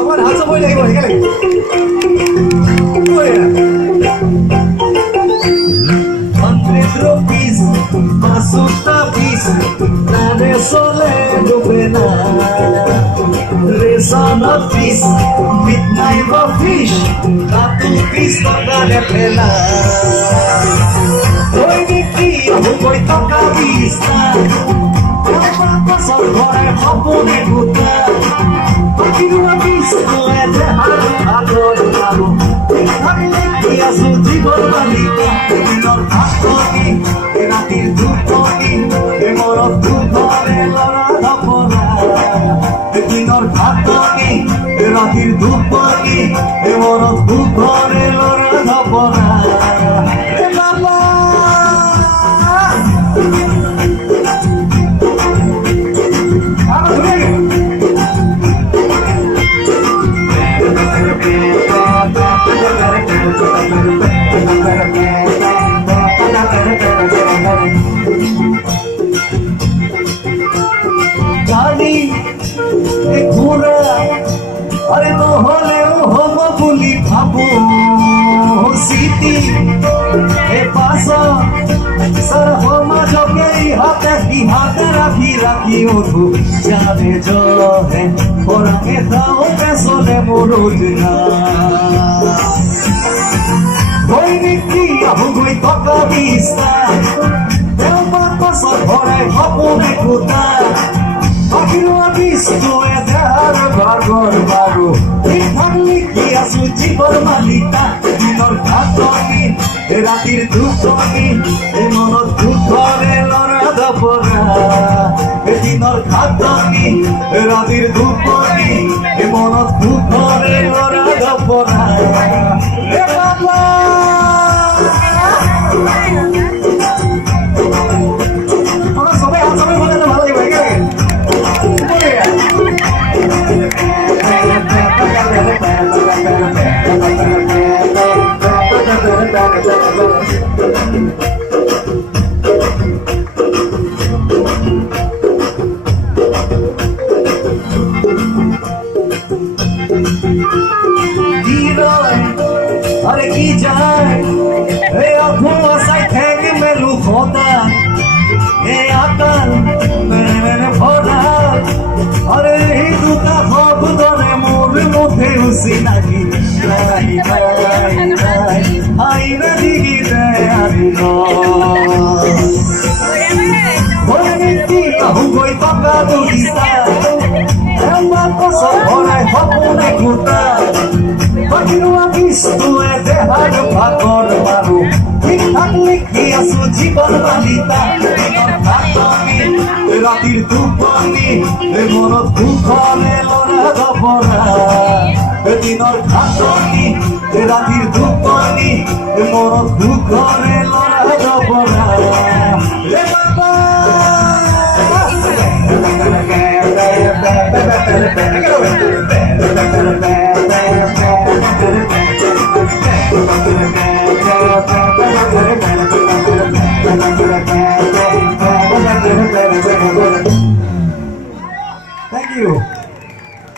আমার হাসা বই লাগিব গেলে rupees, masuta piece, nane sole dubena. Reason of peace, midnight of fish, katu piece tagane pela. Oi Niki, koi toka vista, kapa pasal kore hapune guta. Pakirua piece koe de haro haro. Hare kia suji borbalita, dinor bhatoni, ratir duponi, morot dupore lora dhapona. Dinor bhatoni, ratir duponi, morot dupore lora dhapona. Re baba, গাড়ি ঘোড়া আরে তো হলেও হব বলি ভাবো city এ পাশা সর হমা জগে হাতে রাখি রাখি ওঠো জানে জহে ওরা এটাও পেছনে মরুজ না ওই নিকি আহু গই টকা বিস্তা দেওবার পাশা ঘরে হপনে কোথা Pakirua bistu edar bagor baru Ikhanli kia suci bermalita Dinor khatoni, ratir duponi Emonot dupore lora dapora Dinor khatoni, ratir duponi Emonot dupore lora dapora Re baba अरे की जाए ए अधू असाई ठेंग में लुकोता ए आकल मेरे फोड़ा अरे ही दूता खोब दोने मोर मुठे उसी नागी लाई लाई लाई आई नदी दे आरी नो बोले नीति कहूँ कोई पका दूरिसा एम्मा तो सब होने हपुने कुता Pakirua bistu edar bagor baru Ikhanli kia suci berbalita Dinor khatoni, ratir duponi Morot dupore lora dhapora Dinor khatoni, ratir duponi Morot dupore lora